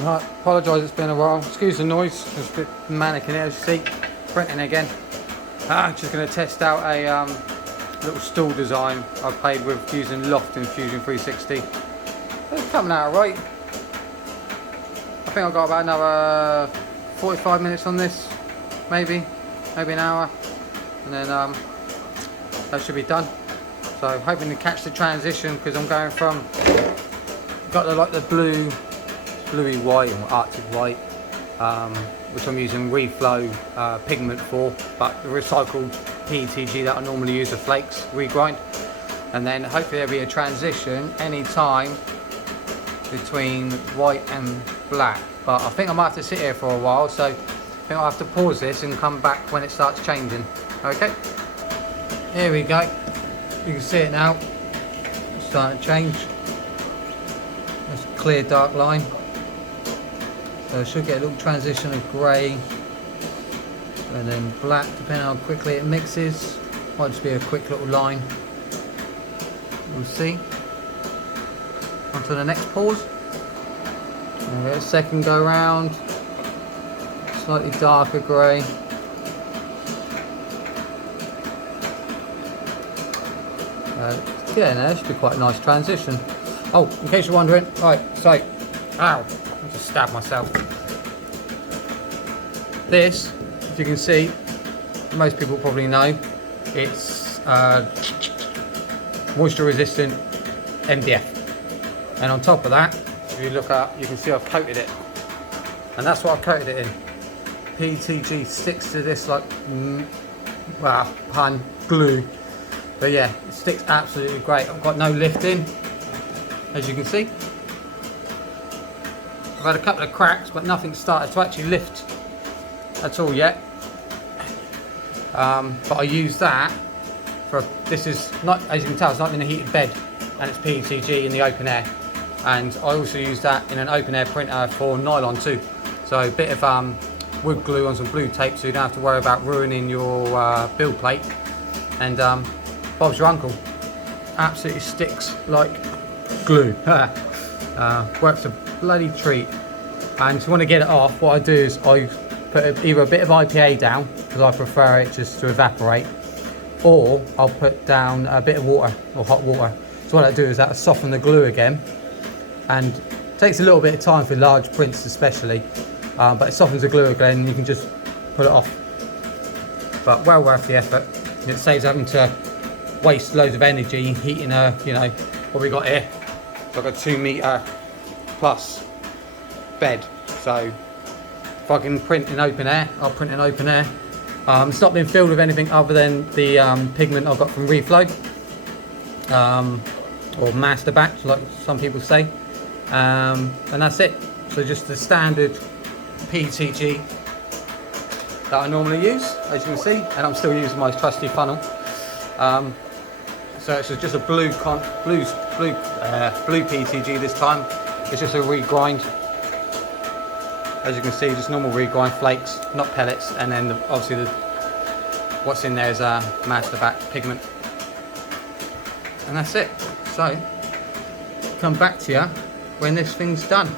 Right, apologise, it's been a while. Excuse the noise, it's a bit manic in here as you see. Printing again. Just going to test out a little stool design I played with using Loft in Fusion 360. It's coming out right. I think I've got about another 45 minutes on this, maybe an hour, and then that should be done. So hoping to catch the transition, because I'm going from, got the bluey white or arctic white, which I'm using reflow pigment for, but the recycled PETG that I normally use, the flakes Regrind, and then hopefully there'll be a transition any time between white and black. But I think I might have to sit here for a while, so I think I'll have to pause this and come back when it starts changing. Okay, here we go. You can see it now, it's starting to change. That's a clear dark line. So I should get a little transition of grey and then black, depending on how quickly it mixes. Might just be a quick little line. We'll see. On to the next pause. There we go, second go round. Slightly darker grey. Yeah, no, that should be quite a nice transition. Oh, in case you're wondering, right, so, ow, I just stabbed myself. This, as you can see, most people probably know, it's moisture resistant MDF. And on top of that, if you look up, you can see I've coated it. And that's what I've coated it in. PETG sticks to this like, well, pun, glue. But yeah, it sticks absolutely great. I've got no lifting, as you can see. I've had a couple of cracks, but nothing started to actually lift at all yet. But I use that for, this is not, as you can tell, it's not in a heated bed, and it's PETG in the open air. And I also use that in an open air printer for nylon too. So a bit of wood glue on some blue tape, so you don't have to worry about ruining your build plate. And Bob's your uncle. Absolutely sticks like glue. Works a bloody treat. And if you want to get it off, what I do is I put either a bit of IPA down, because I prefer it just to evaporate, or I'll put down a bit of water, or hot water. So what I do is that'll soften the glue again, and it takes a little bit of time for large prints especially, but it softens the glue again and you can just put it off. But well worth the effort. It saves having to waste loads of energy heating a, you know, what we got here. It's like a 2 meter plus bed. So if I can print in open air, I'll print in open air. It's not been filled with anything other than the pigment I got from Reflow, or Masterbatch, like some people say, and that's it. So just the standard PETG that I normally use, as you can see, and I'm still using my trusty funnel. So it's just a blue PETG this time. It's just a regrind. As you can see, just normal regrind flakes, not pellets, and then obviously what's in there is a Masterbatch pigment. And that's it. So come back to you when this thing's done.